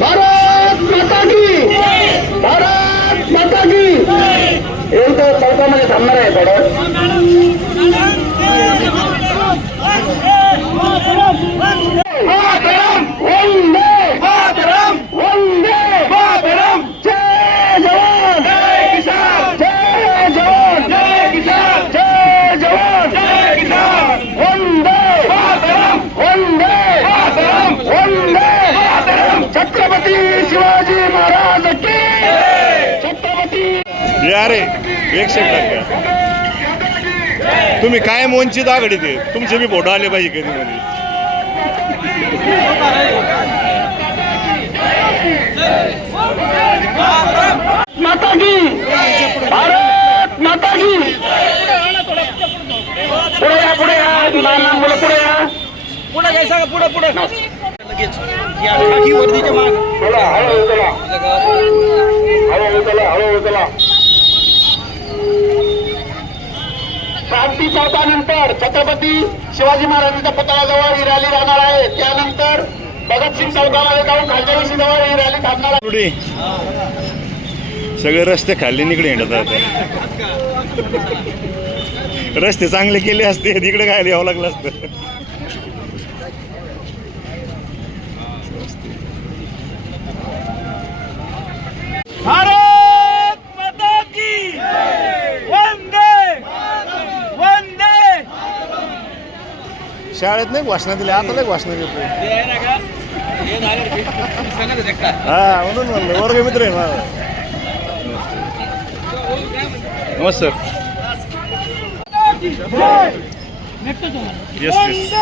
भारत माता की भारत माता की. एक चौकामध्ये थांबणार आहे अरे एक सेकंड तुम्ही काय मोनची दागडी ते तुमचे बी फोटो आले पाहिजे कधी मध्ये पुढे या पुढे पुढे या. पुढे घ्यायचा पुढे पुढे. या खाकी वर्दीच्या माग. चला हळूहळू चला. हळूहळू चला हळूहळू चला. क्रांती चौकानंतर छत्रपती शिवाजी महाराजांच्या पुतळ्याजवळ ही रॅली राहणार आहे. त्यानंतर भगतसिंग चौकामध्ये जाऊन खालच्या जवळ ही रॅली थांबणार आहे. सगळे रस्ते खाल्ले निकडे आता. रस्ते चांगले केले असते तिकडे काय यावं लागलं असतं. भारत माता की वंदे! वंदे! शाळेत नाही घोषणा दिली आता नाही घोषणा देतो हे. हा म्हणून म्हणलं वर्ग मित्र आहे माझा. नमस्कार येस येस